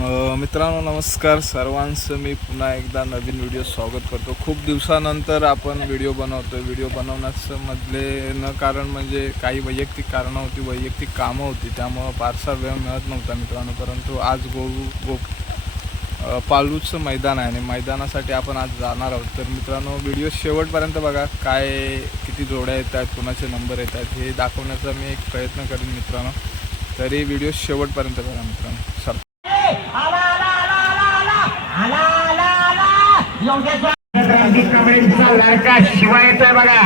मित्रांनो नमस्कार सर्वांचं. मी पुन्हा एकदा नवीन व्हिडिओ स्वागत करतो. खूप दिवसानंतर आपण व्हिडिओ बनवतो व्हिडिओ बनवण्याचं मधले न कारण म्हणजे काही वैयक्तिक कारणं होती वैयक्तिक कामं होती. त्यामुळं फारसा वेळ मिळत नव्हता मित्रांनो. परंतु आज गो गो पालूचं मैदान आहे आणि मैदानासाठी आपण आज जाणार आहोत. तर मित्रांनो व्हिडिओ शेवटपर्यंत बघा. काय किती जोड्या येत आहेत कुणाचे नंबर येत आहेत हे दाखवण्याचा मी एक प्रयत्न करेन मित्रांनो. तरी व्हिडिओ शेवटपर्यंत बघा मित्रांनो. सर कबड्डीचा लाडका शिवाय येतोय बघा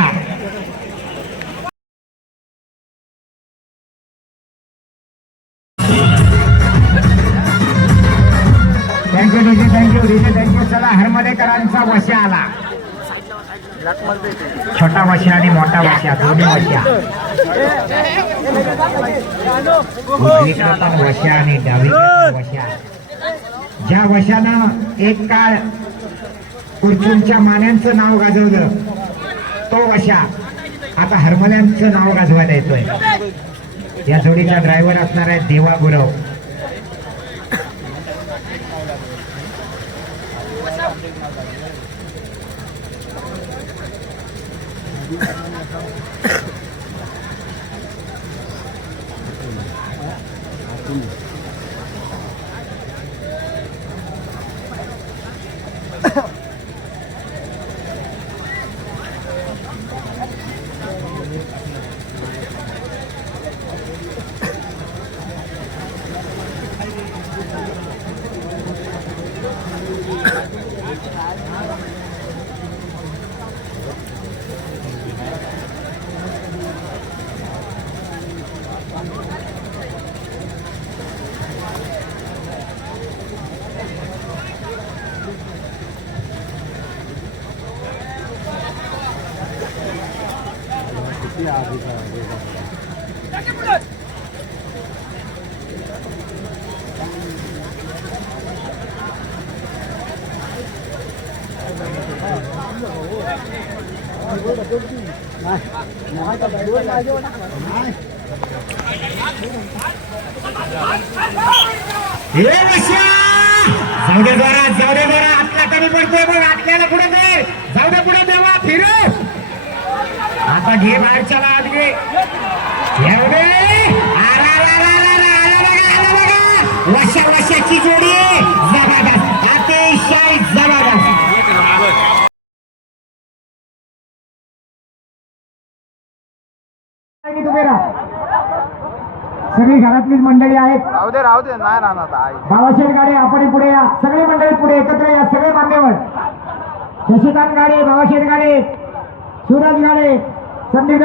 thank you DJ thank you DJ thank you चला हरमलेकरांचा वशा आला छोटा वशा आणि मोठा वशा दोन्ही वशा उजवीकडे वशा आणि डावीकडे वशा ज्या वशानं एक काळ कुरचुरीच्या मान्यांचं नाव गाजवलं तो वशा आता हरमल्यांचं नाव गाजवायला येतोय या जोडीचा ड्रायव्हर असणार आहे देवा गुरव जाऊ दे बरं आपल्याकडे दे पडतोय बघ आपल्याला पुढे जाऊ दे पुढे देवा फिरू. आता घे बाहेर चला. वशा वशाची जोडी जबरदस्त अतिशय जबरदस्त राहा. सगळी घरातलीच मंडळी आहेत राहू दे राहू दे नाही राहणार आई बाबाशेठ गाडे आपण पुढे या सगळी मंडळी पुढे एकत्र या सगळे मान्यवर शशिकांत गाडे बाबाशेठ गाडे सूरज गाडे संधी